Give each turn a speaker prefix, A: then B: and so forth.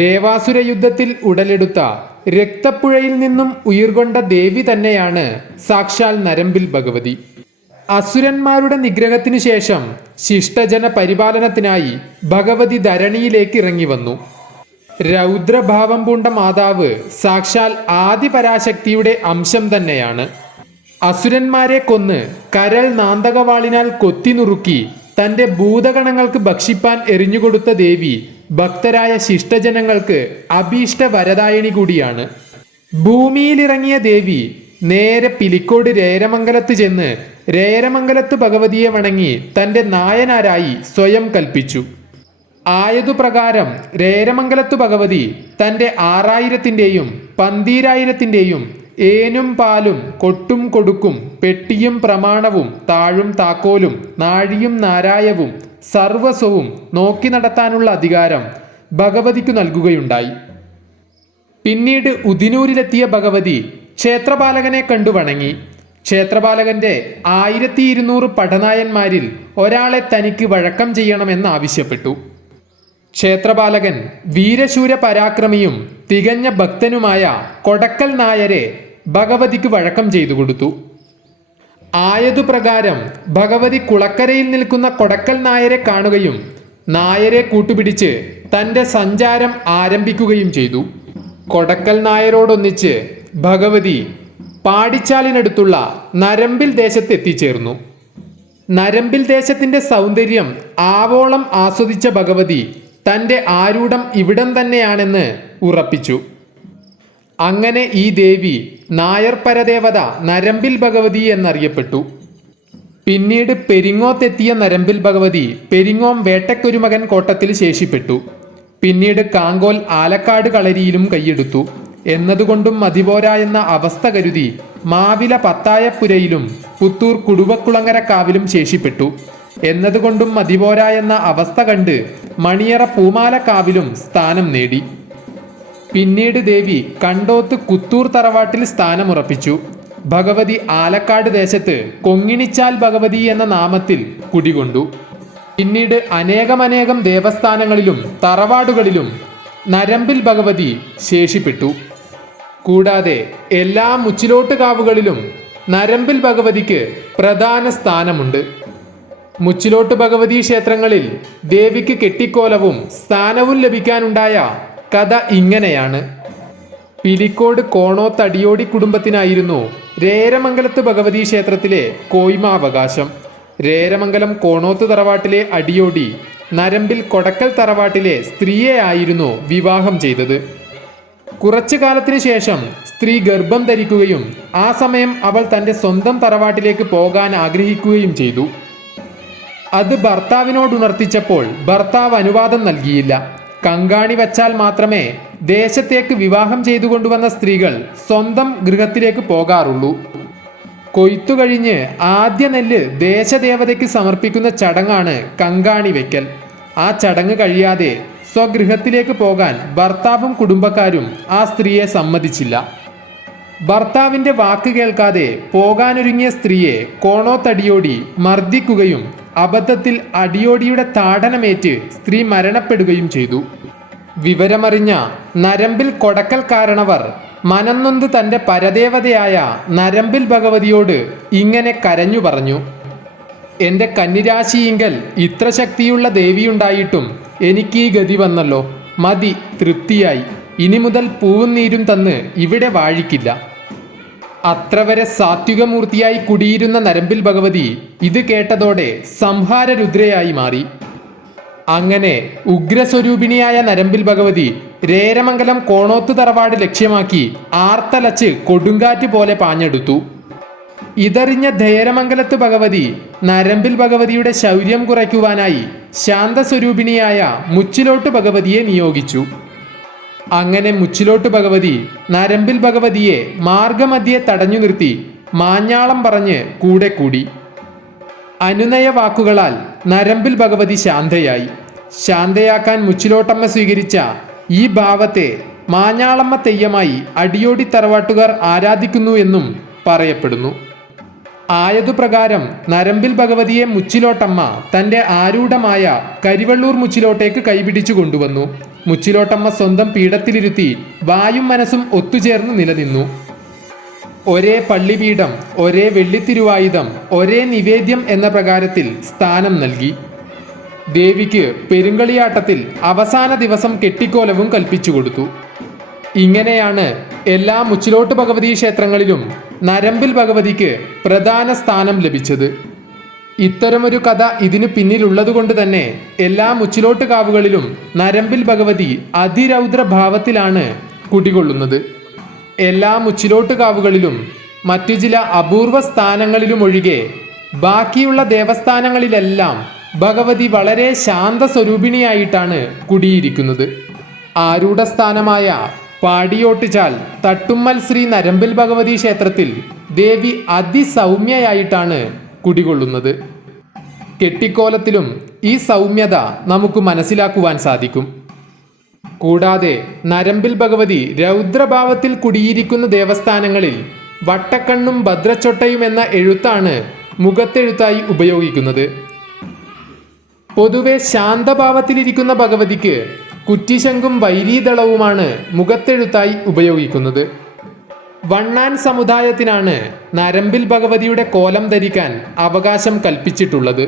A: ദേവാസുര യുദ്ധത്തിൽ ഉടലെടുത്ത രക്തപ്പുഴയിൽ നിന്നും ഉയർകൊണ്ട ദേവി തന്നെയാണ് സാക്ഷാൽ നരമ്പിൽ ഭഗവതി. അസുരന്മാരുടെ നിഗ്രഹത്തിനു ശേഷം ശിഷ്ടജന പരിപാലനത്തിനായി ഭഗവതി ധരണിയിലേക്ക് ഇറങ്ങി വന്നു. രൗദ്രഭാവം പൂണ്ട മാതാവ് സാക്ഷാൽ ആദിപരാശക്തിയുടെ അംശം തന്നെയാണ്. അസുരന്മാരെ കൊന്ന് കരൾ നാന്തകവാളിനാൽ കൊത്തിനുറുക്കി തന്റെ ഭൂതഗണങ്ങൾക്ക് ഭക്ഷിപ്പാൻ എറിഞ്ഞുകൊടുത്ത ദേവി ഭക്തരായ ശിഷ്ടജനങ്ങൾക്ക് അഭീഷ്ട വരദായണി കൂടിയാണ്. ഭൂമിയിലിറങ്ങിയ ദേവി നേരെ പിലിക്കോട് രേരമംഗലത്ത് ചെന്ന് രേരമംഗലത്ത് ഭഗവതിയെ വണങ്ങി തന്റെ നായനാരായി സ്വയം കൽപ്പിച്ചു. ആയതുപ്രകാരം രേരമംഗലത്തു ഭഗവതി തന്റെ ആറായിരത്തിന്റെയും പന്തീരായിരത്തിന്റെയും ഏനും പാലും കൊട്ടും കൊടുക്കും പെട്ടിയും പ്രമാണവും താഴും താക്കോലും നാഴിയും നാരായവും സർവസ്വവും നോക്കി നടത്താനുള്ള അധികാരം ഭഗവതിക്കു നൽകുകയുണ്ടായി. പിന്നീട് ഉദിനൂരിലെത്തിയ ഭഗവതി ക്ഷേത്രപാലകനെ കണ്ടു വണങ്ങി. ക്ഷേത്രപാലകന്റെ ആയിരത്തി ഇരുന്നൂറ് പടനായന്മാരിൽ ഒരാളെ തനിക്ക് വഴക്കം ചെയ്യണമെന്ന് ആവശ്യപ്പെട്ടു. ക്ഷേത്രപാലകൻ വീരശൂര പരാക്രമിയും തികഞ്ഞ ഭക്തനുമായ കൊടക്കൽ നായരെ ഭഗവതിക്ക് വഴക്കം ചെയ്തു കൊടുത്തു. ആയതുപ്രകാരം ഭഗവതി കുളക്കരയിൽ നിൽക്കുന്ന കൊടക്കൽ നായരെ കാണുകയും നായരെ കൂട്ടുപിടിച്ച് തന്റെ സഞ്ചാരം ആരംഭിക്കുകയും ചെയ്തു. കൊടക്കൽ നായരോടൊന്നിച്ച് ഭഗവതി പാടിച്ചാലിനടുത്തുള്ള നരമ്പിൽ ദേശത്ത് എത്തിച്ചേർന്നു. നരമ്പിൽ ദേശത്തിന്റെ സൗന്ദര്യം ആവോളം ആസ്വദിച്ച ഭഗവതി തന്റെ ആരൂഢം ഇവിടം തന്നെയാണെന്ന് ഉറപ്പിച്ചു. അങ്ങനെ ഈ ദേവി നായർ പരദേവത നരമ്പിൽ ഭഗവതി എന്നറിയപ്പെട്ടു. പിന്നീട് പെരിങ്ങോത്തെത്തിയ നരമ്പിൽ ഭഗവതി പെരിങ്ങോം വേട്ടക്കൊരുമകൻ കോട്ടത്തിൽ ശേഷിപ്പെട്ടു. പിന്നീട് കാങ്കോൽ ആലക്കാട് കളരിയിലും കൈയെടുത്തു. എന്നതുകൊണ്ടും മതിപോര എന്ന അവസ്ഥ കരുതി മാവില പത്തായപ്പുരയിലും പുത്തൂർ കുടുവക്കുളങ്ങര കാവിലും ശേഷിപ്പെട്ടു. എന്നതുകൊണ്ടും മതിപോര എന്ന അവസ്ഥ കണ്ട് മണിയറ പൂമാലക്കാവിലും സ്ഥാനം നേടി. പിന്നീട് ദേവി കണ്ടോത്ത് കുത്തൂർ തറവാട്ടിൽ സ്ഥാനമുറപ്പിച്ചു. ഭഗവതി ആലക്കാട് ദേശത്ത് കൊങ്ങിണിച്ചാൽ ഭഗവതി എന്ന നാമത്തിൽ കുടികൊണ്ടു. പിന്നീട് അനേകമനേകം ദേവസ്ഥാനങ്ങളിലും തറവാടുകളിലും നരമ്പിൽ ഭഗവതി ശേഷിപ്പെട്ടു. കൂടാതെ എല്ലാ മുച്ചിലോട്ട് കാവുകളിലും നരമ്പിൽ ഭഗവതിക്ക് പ്രധാന സ്ഥാനമുണ്ട്. മുച്ചിലോട്ട് ഭഗവതി ക്ഷേത്രങ്ങളിൽ ദേവിക്ക് കെട്ടിക്കോലവും സ്ഥാനവും ലഭിക്കാനുണ്ടായ കഥ ഇങ്ങനെയാണ്. പിലിക്കോട് കോണോത്തടിയോടി കുടുംബത്തിനായിരുന്നു രേരമംഗലത്ത് ഭഗവതി ക്ഷേത്രത്തിലെ കോയ്മാവകാശം. രേരമംഗലം കോണോത്ത് തറവാട്ടിലെ അടിയോടി നരമ്പിൽ കൊടക്കൽ തറവാട്ടിലെ സ്ത്രീയെ ആയിരുന്നു വിവാഹം ചെയ്തത്. കുറച്ചു കാലത്തിനു ശേഷം സ്ത്രീ ഗർഭം ധരിക്കുകയും ആ സമയം അവൾ തന്റെ സ്വന്തം തറവാട്ടിലേക്ക് പോകാൻ ആഗ്രഹിക്കുകയും ചെയ്തു. അത് ഭർത്താവിനോടുണർത്തിച്ചപ്പോൾ ഭർത്താവ് അനുവാദം നൽകിയില്ല. കങ്കാണി വച്ചാൽ മാത്രമേ ദേശത്തേക്ക് വിവാഹം ചെയ്തു കൊണ്ടുവന്ന സ്ത്രീകൾ സ്വന്തം ഗൃഹത്തിലേക്ക് പോകാറുള്ളൂ. കൊയ്ത്തു കഴിഞ്ഞ് ആദ്യ നെല്ല് ദേശദേവതയ്ക്ക് സമർപ്പിക്കുന്ന ചടങ്ങാണ് കങ്കാണി വെക്കൽ ആ ചടങ്ങ് കഴിയാതെ സ്വഗൃഹത്തിലേക്ക് പോകാൻ ഭർത്താവും കുടുംബക്കാരും ആ സ്ത്രീയെ സമ്മതിച്ചില്ല. ഭർത്താവിന്റെ വാക്ക് കേൾക്കാതെ പോകാനൊരുങ്ങിയ സ്ത്രീയെ കോണോത്തടിയോടി മർദ്ദിക്കുകയും അബദ്ധത്തിൽ അടിയോടിയുടെ താടനമേറ്റ് സ്ത്രീ മരണപ്പെടുകയും ചെയ്തു. വിവരമറിഞ്ഞ നരമ്പിൽ കൊടക്കൽ കാരണവർ മനന്നൊന്ത് തന്റെ പരദേവതയായ നരമ്പിൽ ഭഗവതിയോട് ഇങ്ങനെ കരഞ്ഞു പറഞ്ഞു. എന്റെ കന്നിരാശിയിങ്കൽ ഇത്ര ശക്തിയുള്ള ദേവിയുണ്ടായിട്ടും എനിക്ക് ഈ ഗതി വന്നല്ലോ. മതി തൃപ്തിയായി. ഇനി മുതൽ പൂവും നീരും തന്ന് ഇവിടെ വാഴിക്കില്ല. അത്രവരെ സാത്വികമൂർത്തിയായി കുടിയിരുന്ന നരമ്പിൽ ഭഗവതി ഇത് കേട്ടതോടെ സംഹാര രുദ്രയായി മാറി. അങ്ങനെ ഉഗ്രസ്വരൂപിണിയായ നരമ്പിൽ ഭഗവതി രേരമംഗലം കോണോത്ത് തറവാട് ലക്ഷ്യമാക്കി ആർത്തലച്ച് കൊടുങ്കാറ്റ് പോലെ പാഞ്ഞെടുത്തു. ഇതറിഞ്ഞ ധേരമംഗലത്ത് ഭഗവതി നരമ്പിൽ ഭഗവതിയുടെ ശൗര്യം കുറയ്ക്കുവാനായി ശാന്തസ്വരൂപിണിയായ മുച്ചിലോട്ട് ഭഗവതിയെ നിയോഗിച്ചു. അങ്ങനെ മുച്ചിലോട്ട് ഭഗവതി നരമ്പിൽ ഭഗവതിയെ മാർഗമധ്യെ തടഞ്ഞു നിർത്തി മാഞ്ഞാളം പറഞ്ഞ് കൂടെ കൂടി. അനുനയ വാക്കുകളാൽ നരമ്പിൽ ഭഗവതി ശാന്തയായി. ശാന്തയാക്കാൻ മുച്ചിലോട്ടമ്മ സ്വീകരിച്ച ഈ ഭാവത്തെ മാഞ്ഞാളമ്മ തെയ്യമായി അടിയോടി തറവാട്ടുകാർ ആരാധിക്കുന്നു എന്നും പറയപ്പെടുന്നു. ആയതുപ്രകാരം നരമ്പിൽ ഭഗവതിയെ മുച്ചിലോട്ടമ്മ തന്റെ ആരൂഢമായ കരിവള്ളൂർ മുച്ചിലോട്ടേക്ക് കൈപിടിച്ചു കൊണ്ടുവന്നു. മുച്ചിലോട്ടമ്മ സ്വന്തം പീഠത്തിലിരുത്തി വായും മനസ്സും ഒത്തുചേർന്ന് നിലനിന്നു. ഒരേ പള്ളിപീഠം ഒരേ വെള്ളിത്തിരുവായുധം ഒരേ നിവേദ്യം എന്ന പ്രകാരത്തിൽ സ്ഥാനം നൽകി. ദേവിക്ക് പെരുങ്കളിയാട്ടത്തിൽ അവസാന ദിവസം കെട്ടിക്കോലവും കൽപ്പിച്ചു കൊടുത്തു. ഇങ്ങനെയാണ് എല്ലാ മുച്ചിലോട്ട് ഭഗവതി ക്ഷേത്രങ്ങളിലും നരമ്പിൽ ഭഗവതിക്ക് പ്രധാന സ്ഥാനം ലഭിച്ചത്. ഇത്തരമൊരു കഥ ഇതിനു പിന്നിലുള്ളതുകൊണ്ട് തന്നെ എല്ലാ മുച്ചിലോട്ട് കാവുകളിലും നരമ്പിൽ ഭഗവതി അതിരൗദ്ര ഭാവത്തിലാണ് കുടികൊള്ളുന്നത്. എല്ലാ മുച്ചിലോട്ട് കാവുകളിലും മറ്റു ചില അപൂർവ സ്ഥാനങ്ങളിലും ഒഴികെ ബാക്കിയുള്ള ദേവസ്ഥാനങ്ങളിലെല്ലാം ഭഗവതി വളരെ ശാന്ത സ്വരൂപിണിയായിട്ടാണ് കുടിയിരിക്കുന്നത്. ആരൂഢസ്ഥാനമായ പാടിയോട്ടുചാൽ തട്ടുമ്മൽ ശ്രീ നരമ്പിൽ ഭഗവതി ക്ഷേത്രത്തിൽ ദേവി അതിസൗമ്യയായിട്ടാണ് കുടികൊള്ളുന്നത്. കെട്ടിക്കോലത്തിലും ഈ സൗമ്യത നമുക്ക് മനസ്സിലാക്കുവാൻ സാധിക്കും. കൂടാതെ നരമ്പിൽ ഭഗവതി രൗദ്രഭാവത്തിൽ കുടിയിരിക്കുന്ന ദേവസ്ഥാനങ്ങളിൽ വട്ടക്കണ്ണും ഭദ്രച്ചൊട്ടയും എന്ന എഴുത്താണ് മുഖത്തെഴുത്തായി ഉപയോഗിക്കുന്നത്. പൊതുവെ ശാന്തഭാവത്തിലിരിക്കുന്ന ഭഗവതിക്ക് കുറ്റിശങ്കും വൈരീതളവുമാണ് മുഖത്തെഴുത്തായി ഉപയോഗിക്കുന്നത്. വണ്ണാൻ സമുദായത്തിനാണ് നരമ്പിൽ ഭഗവതിയുടെ കോലം ധരിക്കാൻ അവകാശം കൽപ്പിച്ചിട്ടുള്ളത്.